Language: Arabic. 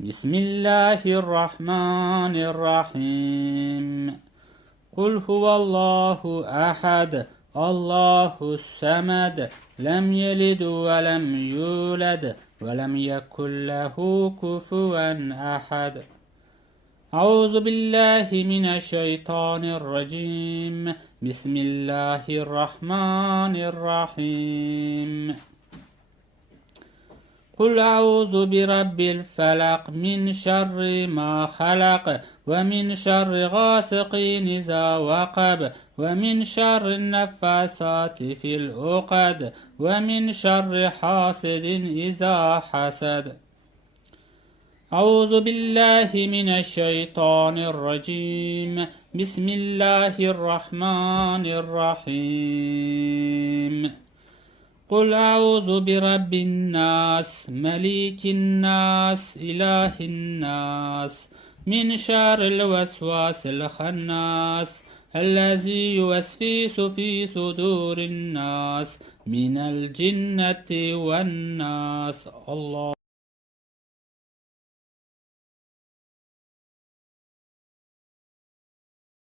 بسم الله الرحمن الرحيم قل هو الله أحد الله الصمد لم يلد ولم يولد ولم يكن له كفوا أحد أعوذ بالله من الشيطان الرجيم بسم الله الرحمن الرحيم قل أعوذ برب الفلق من شر ما خلق ومن شر غاسق إذا وقب ومن شر النفاثات في العقد ومن شر حاسد إذا حسد أعوذ بالله من الشيطان الرجيم بسم الله الرحمن الرحيم قل أعوذ برب الناس ملك الناس إله الناس من شر الوسواس الخناس الذي يوسوس في صدور الناس من الجنة والناس. الله